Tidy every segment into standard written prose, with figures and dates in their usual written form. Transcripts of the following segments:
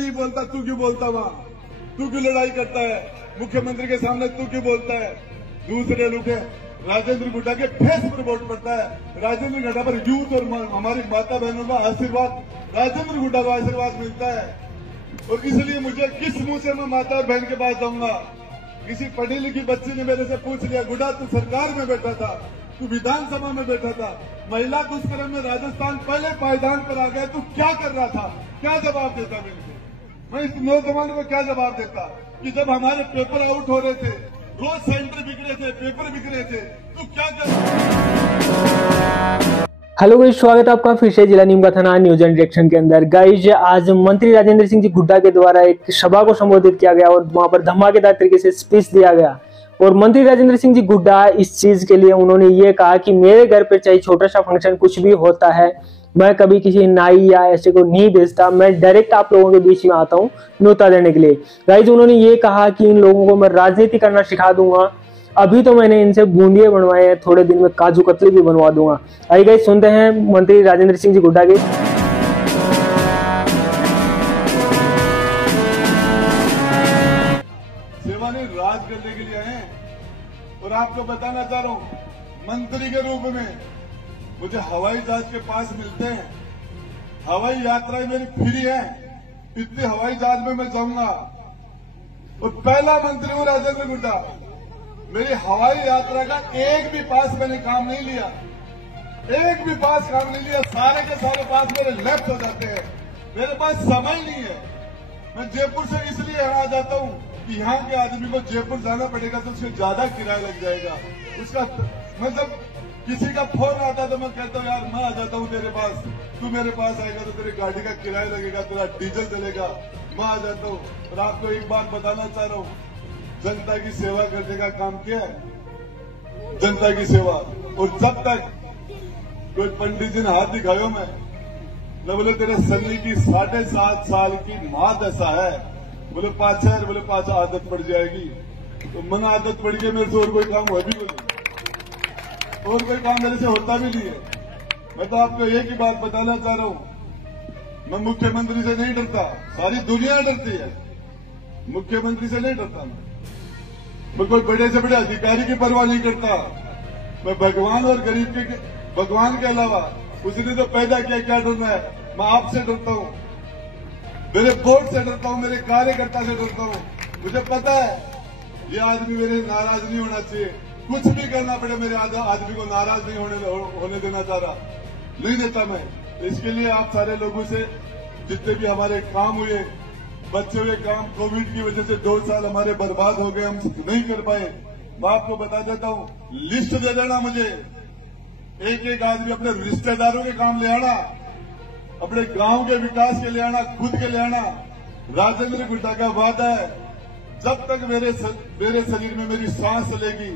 नहीं बोलता, तू क्यों बोलता? वहाँ तू क्यों लड़ाई करता है? मुख्यमंत्री के सामने तू क्यों बोलता है? दूसरे लोग राजेंद्र गुड्डा के फेस पर वोट पड़ता है। राजेंद्र गुड्डा पर यूथ और हमारी माता बहनों का आशीर्वाद, राजेंद्र गुड्डा का आशीर्वाद मिलता है। और इसलिए मुझे किस मुंह से मैं माता और बहन के पास जाऊंगा? किसी पढ़ी लिखी बच्ची ने मेरे से पूछ लिया, गुड्डा तू सरकार में बैठा था, तू विधानसभा में बैठा था, महिला दुष्कर्म में राजस्थान पहले पायदान पर आ गया, तू क्या कर रहा था? क्या जवाब देता मैं इस नौजवान को क्या जवाब देता कि जब हमारे पेपर आउट हो रहे थे, रोज सेंटर बिक रहे थे, पेपर बिक रहे थे, तो क्या कर? हेलो गाइस, स्वागत है आपका फिर से जिला नीमका थाना न्यूज एंड रिएक्शन के अंदर। गाइस, आज मंत्री राजेंद्र सिंह जी गुड्डा के द्वारा एक सभा को संबोधित किया गया और वहां पर धमाकेदार तरीके से स्पीच दिया गया। और मंत्री राजेंद्र सिंह जी गुड्डा इस चीज के लिए उन्होंने ये कहा कि मेरे घर पर चाहे छोटा सा फंक्शन कुछ भी होता है, मैं कभी किसी नाई या ऐसे को नहीं भेजता, मैं डायरेक्ट आप लोगों के बीच में आता हूँ न्योता देने के लिए। गाइस, उन्होंने ये कहा कि इन लोगों को मैं राजनीति करना सिखा दूंगा। अभी तो मैंने इनसे बूंदिए बनवाए हैं, थोड़े दिन में काजू कतली भी बनवा दूंगा। आइए गाइस, सुनते हैं मंत्री राजेंद्र सिंह जी गुड्डा के। सेवा ने राज करने के लिए आए हैं और आपको बताना चाह रहा हूं, मंत्री के रूप में मुझे हवाई जहाज के पास मिलते हैं। हवाई यात्राएं मेरी फ्री है, इतने हवाई जहाज में मैं जाऊंगा और पहला मंत्री हूं राजेंद्र गुड्डा। मेरी हवाई यात्रा का एक भी पास मैंने काम नहीं लिया, एक भी पास काम नहीं लिया। सारे के सारे पास मेरे लेफ्ट हो जाते हैं, मेरे पास समय नहीं है। मैं जयपुर से इसलिए यहाँ आ जाता हूँ कि यहाँ के आदमी को जयपुर जाना पड़ेगा तो उससे ज्यादा किराया लग जाएगा। उसका मतलब किसी का फोन आता तो मैं कहता हूँ यार मैं आ जाता हूँ तेरे पास, तू मेरे पास आएगा तो तेरी गाड़ी का किराया लगेगा, तेरा डीजल चलेगा, मैं आ जाता हूँ। और आपको एक बात बताना चाह रहा हूँ, जनता की सेवा करने का काम किया है, जनता की सेवा। और जब तक कोई पंडित जी ने हाथ दिखायो मैं न बोले तेरे सन्नी की 7.5 साल की मां दशा है, बोले पाछा है, बोले पाछा आदत पड़ जाएगी। तो मन आदत पड़ गई, मेरे से और कोई काम हो भी बोले, और कोई काम मेरे से होता भी नहीं है। मैं तो आपको एक ही बात बताना चाह रहा हूं, मैं मुख्यमंत्री से नहीं डरता, सारी दुनिया डरती है, मुख्यमंत्री से नहीं डरता। मैं कोई बड़े से बड़े अधिकारी की परवाह नहीं करता। मैं भगवान और गरीब के भगवान के अलावा उसने तो पैदा किया, क्या डरना है? मैं आपसे डरता हूं, मेरे बोर्ड से डरता हूं, मेरे कार्यकर्ता से डरता हूं। मुझे पता है ये आदमी मेरे नाराज नहीं होना चाहिए, कुछ भी करना पड़े मेरे आदमी को नाराज नहीं होने देना चाह रहा, नहीं देता मैं। इसके लिए आप सारे लोगों से जितने भी हमारे काम हुए, बच्चे हुए काम, कोविड की वजह से 2 साल हमारे बर्बाद हो गए, हम नहीं कर पाए। मैं आपको बता देता हूं, लिस्ट दे देना मुझे, एक एक आदमी अपने रिश्तेदारों के काम ले आना, अपने गांव के विकास के ले आना, खुद के ले आना। राजेंद्र गुड्डा का वादा है, जब तक मेरे शरीर में मेरी सांस चलेगी,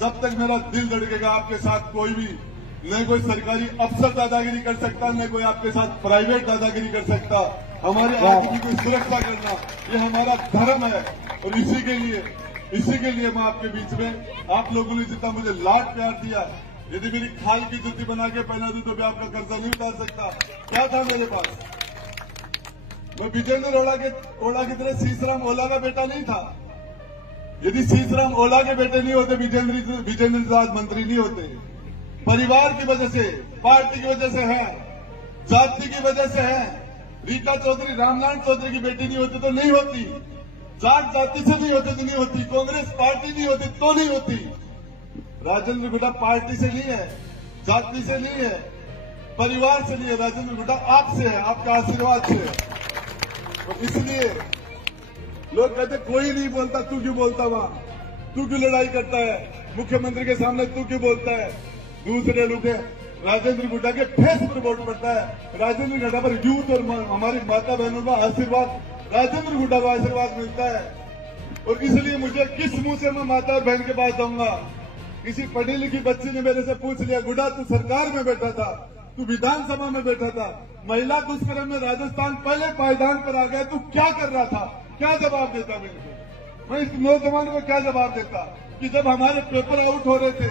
जब तक मेरा दिल धड़केगा, आपके साथ कोई भी न कोई सरकारी अफसर दादागिरी कर सकता, न कोई आपके साथ प्राइवेट दादागिरी कर सकता। हमारे आदमी की सुरक्षा करना ये हमारा धर्म है। और इसी के लिए मैं आपके बीच में, आप लोगों ने जितना मुझे लाड प्यार दिया, यदि मेरी खाल की जुत्ती बना के पहना दी तो भी आपका कर्जा नहीं उतार सकता। क्या था मेरे पास? मैं विजेंद्र ओला की तरह सीसराम ओला का बेटा नहीं था। यदि सीसराम ओला के बेटे नहीं होते, विजेंद्र आज मंत्री नहीं होते। परिवार की वजह से, पार्टी की वजह से है, जाति की वजह से है। रीता चौधरी, रामनारायण चौधरी की बेटी नहीं होती तो नहीं होती, जाट जाति से नहीं होती तो नहीं होती, कांग्रेस पार्टी नहीं होती तो नहीं होती। राजेंद्र गुड्डा पार्टी से नहीं है, जाति से नहीं है, परिवार से नहीं है, राजेंद्र गुड्डा आपसे है, आपका आशीर्वाद से है। और इसलिए लोग कहते कोई नहीं बोलता, तू क्यों बोलता? वहां तू क्यों लड़ाई करता है? मुख्यमंत्री के सामने तू क्यों बोलता है? दूसरे लोग राजेंद्र गुड्डा के फेस पर वोट पड़ता है। राजेंद्र गुड्डा पर यूथ और हमारी माता बहनों का आशीर्वाद, राजेंद्र गुड्डा का आशीर्वाद मिलता है। और इसलिए मुझे किस मुंह से मैं माता और बहन के पास जाऊंगा? किसी पढ़ी लिखी बच्ची ने मेरे से पूछ लिया, गुड्डा तू सरकार में बैठा था, तू विधानसभा में बैठा था, महिला दुष्कर्म में राजस्थान पहले पायदान पर आ गया, तू क्या कर रहा था? क्या जवाब देता मैं इस नौजवान को? क्या जवाब देता कि जब हमारे पेपर आउट हो रहे थे,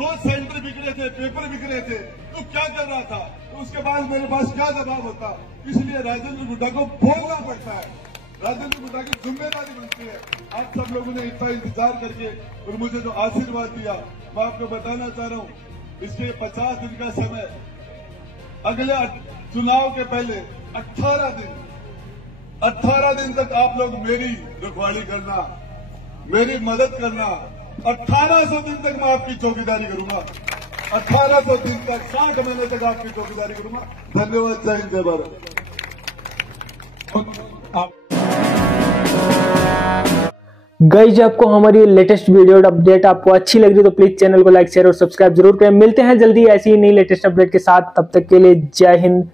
रोज सेंटर बिक रहे थे, पेपर बिक रहे थे, तो क्या कर रहा था? तो उसके बाद मेरे पास क्या दबाव होता? इसलिए राजेंद्र गुड्डा को बोलना पड़ता है। राजेंद्र गुड्डा की जिम्मेदारी बनती है। आप सब लोगों ने इतना इंतजार करके और मुझे जो आशीर्वाद दिया, मैं आपको बताना चाह रहा हूँ, इसके 50 दिन का समय, अगले चुनाव के पहले 18 दिन तक आप लोग मेरी रखवाली करना, मेरी मदद करना। 1800 दिन तक मैं आपकी चौकीदारी करूंगा। 1800 दिन तक, 60 महीने तक आपकी चौकीदारी करूंगा। धन्यवाद। जय हिंद, जय भारत। गाइज, आपको हमारी लेटेस्ट वीडियो अपडेट आपको अच्छी लग रही तो प्लीज चैनल को लाइक, शेयर और सब्सक्राइब जरूर करें। मिलते हैं जल्दी ऐसी ही नई लेटेस्ट अपडेट के साथ। तब तक के लिए जय हिंद,